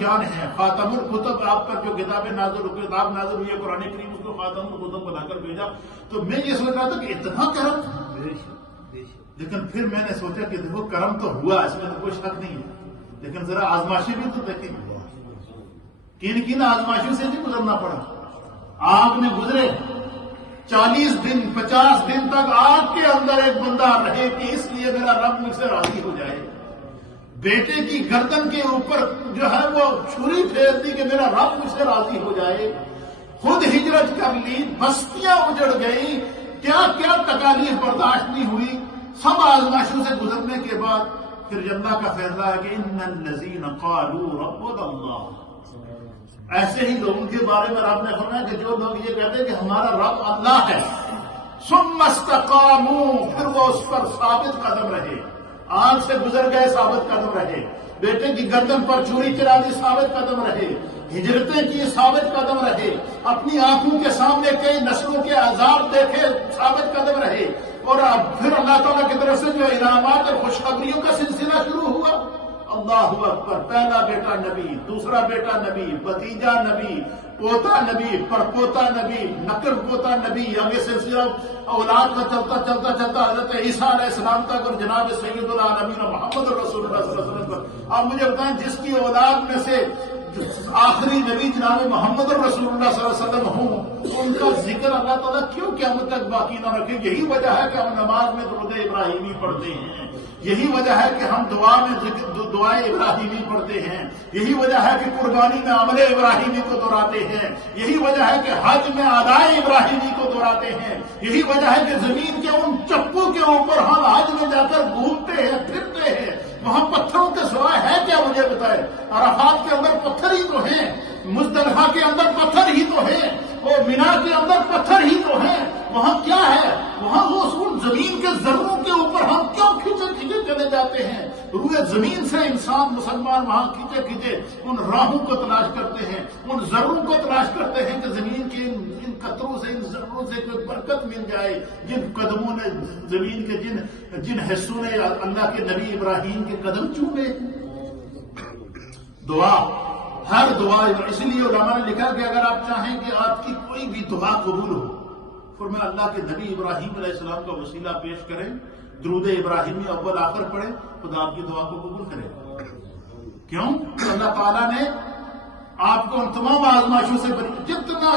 جان ہے، خاتم الکتب، آپ پر جو کتاب نازل ہوئی ہے قرآن کریم، اس کو خاتم الکتب بنا کر بھیجا. تو میں یہ سوچ رہا تھا کہ اتنا کرم تھا. لیکن پھر میں نے سوچا کہ دیکھو کرم تو ہوا، اس میں تو کوئی شک نہیں ہے، لیکن ذرا آزمائشیں بھی تو دیکھیں. کن کن آزمائشوں سے بھی گزرنا پڑا. آگ میں گزرے 40 دن 50 دن تک آگ کے اندر ایک بندہ رہے کہ اس لیے میرا رب مجھ سے راضی ہو جائے. بیٹے کی گردن کے اوپر جو ہے وہ چھری پھیر دی کہ میرا رب مجھ سے راضی ہو جائے. خود ہجرت کر لی، بستیاں اجڑ گئی، کیا کیا تکالیف برداشت نہیں ہوئی. سب آزمائشوں سے گزرنے کے بعد پھر اللہ کا فیصلہ ہے کہ ان الذین قالوا ربنا اللہ. ایسے ہی لوگوں کے بارے میں رب نے فرمایا کہ جو لوگ یہ کہتے ہیں کہ ہمارا رب اللہ ہے، ثم استقاموا، پھر وہ اس پر ثابت قدم رہے. آگ سے گزر گئے، ثابت قدم رہے. بیٹے کی گردن پر چھری چلا دی، ثابت قدم رہے. ہجرتیں کی، ثابت قدم رہے. اپنی آنکھوں کے سامنے کئی نسلوں کے عذاب دیکھے، ثابت قدم رہے. اور اب پھر اللہ تعالیٰ کی طرف سے جو انعامات اور خوشخبریوں کا سلسلہ شروع ہوا. اللہ اکبر. پہلا بیٹا نبی، دوسرا بیٹا نبی، بھتیجا نبی، پوتا نبی، پڑپوتا نبی، نکر پوتا نبی. اب یہ سلسلہ اولاد کا چلتا چلتا چلتا حضرت عیسیٰ علیہ السلام تک اور جناب سید العالمین محمد رسول اللہ صلی اللہ علیہ وسلم پر. آپ مجھے بتائیں جس کی اولاد میں سے آخری نبی جناب محمد رسول اللہ صلی اللہ علیہ وسلم ہوں، ان کا ذکر اللہ تعالیٰ کیوں قیامت تک باقی نہ رکھے؟ یہی وجہ ہے کہ ہم نماز میں درود ابراہیمی پڑھتے ہیں. یہی وجہ ہے کہ ہم دعا میں دعائیں ابراہیمی پڑھتے ہیں. یہی وجہ ہے کہ قربانی میں عمل ابراہیمی کو دہراتے ہیں. یہی وجہ ہے کہ حج میں ادائے ابراہیمی کو دہراتے ہیں. یہی وجہ ہے کہ زمین کے ان چپو کے اوپر ہم حج میں جا کر گھومتے ہیں، پھرتے ہیں. وہاں پتھروں کے سوائے ہے کیا؟ مجھے بتائے. عرفات کے اندر پتھر ہی تو ہیں، مزدلفہ کے اندر پتھر ہی تو ہیں، اور مینا کے اندر پتھر ہی تو ہیں. وہاں کیا ہے؟ وہاں وہ ان زمین کے ذروں کے اوپر ہم کیوں کھینچے کھینچے چلے جاتے ہیں؟ روئے زمین سے انسان مسلمان وہاں کھینچے کھینچے ان راہوں کو تلاش کرتے ہیں، ان ذروں کو تلاش کرتے ہیں کہ زمین کے ان قطروں سے، ان ذروں سے کوئی برکت مل جائے. جن قدموں نے زمین کے جن حصوں نے اللہ کے نبی ابراہیم کے قدم چومے. دعا، ہر دعا. اس لیے علماء نے لکھا کہ اگر آپ چاہیں کہ آپ کی کوئی بھی دعا قبول ہو، فرمایا اللہ کے نبی ابراہیم علیہ السلام کا وسیلہ پیش کریں، درود ابراہیمی اول آخر پڑھیں، خدا آپ کی دعا کو قبول کرے. کیوں؟ اللہ تعالیٰ نے آپ کو ان تمام آزمائشوں سے جتنا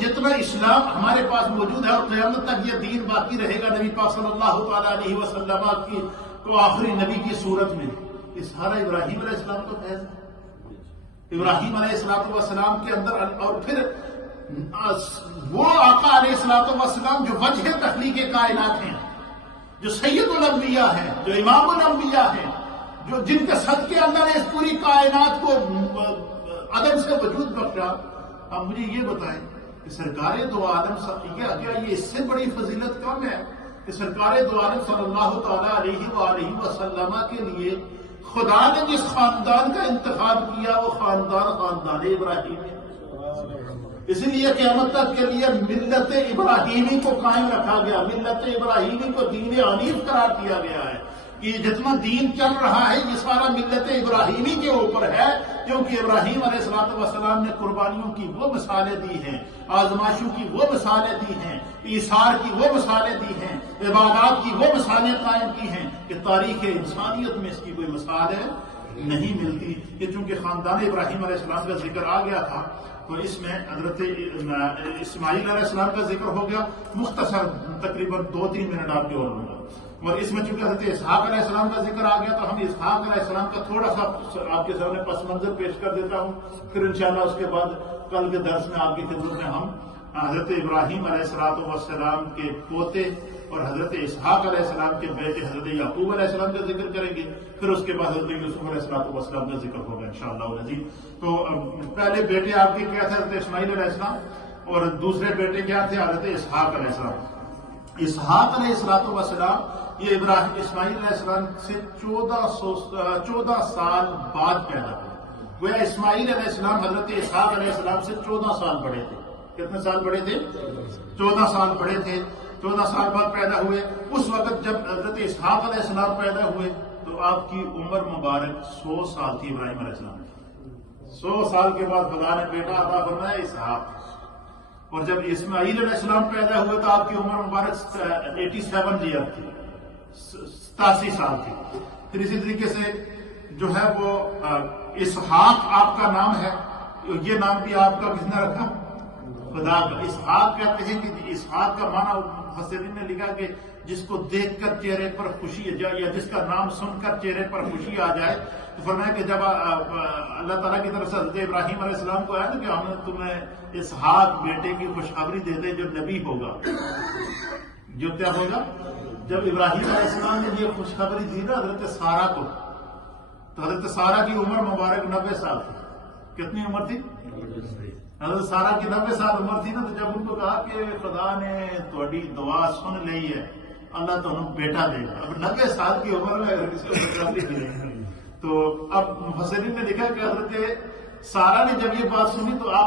جتنا اسلام ہمارے پاس موجود ہے اور قیامت تک یہ دین باقی رہے گا نبی پاک صلی اللہ تعالیٰ علیہ وسلم کی کو آخری نبی کی صورت میں، یہ سارا ابراہیم علیہ السلام کا فیض ہے. ابراہیم علیہ السلام کے اندر، اور پھر وہ آقا علیہ السلام جو وجہ تخلیق کائنات ہیں، جو سید الانبیاء ہیں، جو امام الانبیاء ہیں، جو جن کے صدقے اللہ نے اس پوری کائنات کو عدم سے وجود بخشا. اب مجھے یہ بتائیں کہ سرکار دو عالم کیا یہ اس سے بڑی فضیلت کم ہے کہ سرکار دو عالم صلی اللہ تعالیٰ علیہ وآلہ وسلم کے لیے خدا نے جس خاندان کا انتخاب کیا وہ خاندان ابراہیم ہے. اس لیے قیامت تک کے لیے ملت ابراہیمی کو قائم رکھا گیا، ملت ابراہیمی کو دین حنیف قرار دیا گیا ہے. یہ جتنا دین چل رہا ہے یہ سارا ملت ابراہیمی کے اوپر ہے، کیونکہ ابراہیم علیہ السلام نے قربانیوں کی وہ مثالیں دی ہیں، آزمائشوں کی وہ مثالیں دی ہیں، ایثار کی وہ مثالیں دی ہیں، عبادات کی وہ مثالیں قائم کی ہیں کہ تاریخ انسانیت میں اس کی کوئی مثال نہیں ملتی. کہ چونکہ خاندان ابراہیم علیہ السلام کا ذکر آ گیا تھا تو اس میں حضرت اسماعیل علیہ السلام کا ذکر ہو گیا. مختصر تقریباً 2-3 منٹ آپ کی اور لوں گا. اور اس میں چونکہ حضرت اسحاق علیہ السلام کا ذکر آ گیا تو ہم اسحاق علیہ السلام کا تھوڑا سا آپ کے سامنے پس منظر پیش کر دیتا ہوں. پھر انشاءاللہ اس کے بعد کل کے درس میں آپ کی خدمت میں ہم حضرت ابراہیم علیہ السلام کے پوتے اور حضرت اسحاق علیہ السلام کے بیٹے حضرت یعقوب علیہ السلام کا ذکر کریں گے. پھر اس کے بعد حضرت یوسف علیہ السلام کا ذکر ہوگا انشاءاللہ العزیز. تو پہلے بیٹے آپ کے کیا تھے؟ حضرت اسماعیل علیہ السلام، اور دوسرے بیٹے کیا تھے؟ حضرت اسحاق علیہ السلام. اسحاق علیہ السلام یہ اسماعیل علیہ السلام سے 14 سال بعد پیدا ہوئے. وہ اسماعیل علیہ السلام حضرت اسحاق علیہ السلام سے 14 سال بڑے تھے. کتنے سال بڑے تھے؟ 14 سال بڑے تھے. 14 سال بعد پیدا ہوئے. اس وقت جب حضرت اسحاق علیہ السلام پیدا ہوئے تو آپ کی عمر مبارک 100 سال تھی ابراہیم علیہ السلام کی. 100 سال کے بعد خدا نے بیٹا عطا فرمایا اسحاق. اور جب اسماعیل علیہ السلام پیدا ہوئے تو آپ کی عمر مبارک 87 ایئر تھی، 87 سال تھی. پھر اسی طریقے سے جو ہے وہ اسحاق آپ کا نام ہے، یہ نام بھی آپ کا کس نے رکھا؟ خدا کا. اسحاق کہتے ہیں کہ اسحاق کا معنی مفسرین نے لکھا کہ جس کو دیکھ کر چہرے پر خوشی یا جس کا نام سن کر چہرے پر خوشی آ جائے. تو فرمایا کہ جب اللہ تعالیٰ کی طرف سے حضرت ابراہیم علیہ السلام کو آیا نا کہ ہم نے تمہیں اسحاق بیٹے کی خوشخبری دے دے جو نبی ہوگا، جو کیا ہوگا. جب ابراہیم علیہ السلام نے یہ خوشخبری دی نا حضرت سارہ کو، تو حضرت سارہ کی عمر مبارک 90 سال تھی. کتنی عمر تھی؟ حضرت سارہ کی 90 سال عمر تھی نا. تو جب ان کو کہا کہ خدا نے تھوڑی دعا سن لی ہے، اللہ تو انہوں بیٹا دے گا. اب 90 سال کی عمر میں اگر کسی کو بیٹا نہیں دے گا تو اب مفسرین نے لکھا کہ حضرت سارہ نے جب یہ بات سنی تو آپ